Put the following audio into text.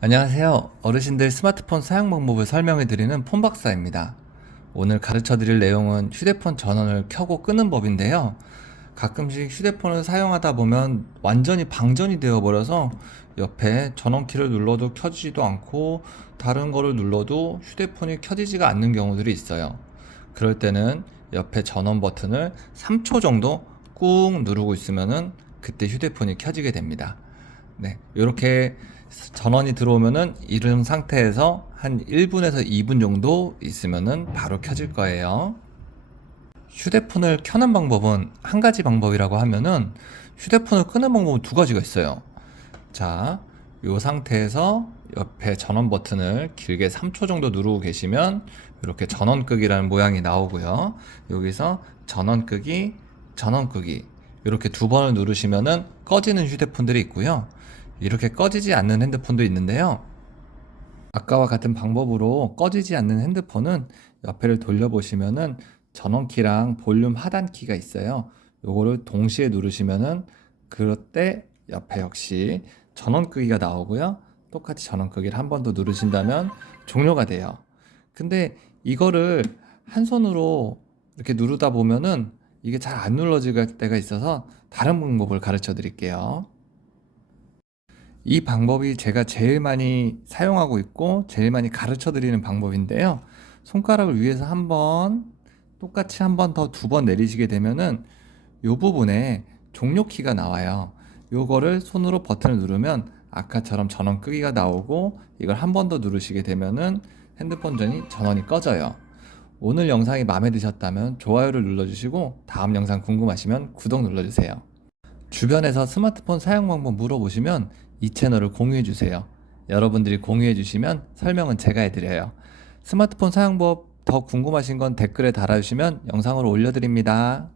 안녕하세요. 어르신들 스마트폰 사용 방법을 설명해 드리는 폰박사입니다. 오늘 가르쳐 드릴 내용은 휴대폰 전원을 켜고 끄는 법인데요. 가끔씩 휴대폰을 사용하다 보면 완전히 방전이 되어 버려서 옆에 전원키를 눌러도 켜지지도 않고 다른 거를 눌러도 휴대폰이 켜지지가 않는 경우들이 있어요. 그럴 때는 옆에 전원 버튼을 3초 정도 꾹 누르고 있으면은 그때 휴대폰이 켜지게 됩니다. 네, 이렇게 전원이 들어오면은 이런 상태에서 한 1분에서 2분 정도 있으면은 바로 켜질 거예요. 휴대폰을 켜는 방법은 한 가지 방법이라고 하면은 휴대폰을 끄는 방법은 두 가지가 있어요. 자, 이 상태에서 옆에 전원 버튼을 길게 3초 정도 누르고 계시면 이렇게 전원 끄기라는 모양이 나오고요. 여기서 전원 끄기, 전원 끄기 이렇게 두 번을 누르시면은 꺼지는 휴대폰들이 있고요. 이렇게 꺼지지 않는 핸드폰도 있는데요. 아까와 같은 방법으로 꺼지지 않는 핸드폰은 옆에를 돌려보시면은 전원키랑 볼륨 하단키가 있어요. 요거를 동시에 누르시면은 그럴 때 옆에 역시 전원 끄기가 나오고요. 똑같이 전원 끄기를 한 번 더 누르신다면 종료가 돼요. 근데 이거를 한 손으로 이렇게 누르다 보면은 이게 잘 안 눌러질 때가 있어서 다른 방법을 가르쳐 드릴게요. 이 방법이 제가 제일 많이 사용하고 있고 제일 많이 가르쳐 드리는 방법인데요. 손가락을 위에서 한 번, 똑같이 한 번 더 두 번 내리시게 되면은 요 부분에 종료 키가 나와요. 요거를 손으로 버튼을 누르면 아까처럼 전원 끄기가 나오고 이걸 한 번 더 누르시게 되면은 핸드폰 전이 전원이 꺼져요. 오늘 영상이 마음에 드셨다면 좋아요를 눌러주시고 다음 영상 궁금하시면 구독 눌러주세요. 주변에서 스마트폰 사용 방법 물어보시면 이 채널을 공유해 주세요. 여러분들이 공유해 주시면 설명은 제가 해드려요. 스마트폰 사용법 더 궁금하신 건 댓글에 달아주시면 영상으로 올려드립니다.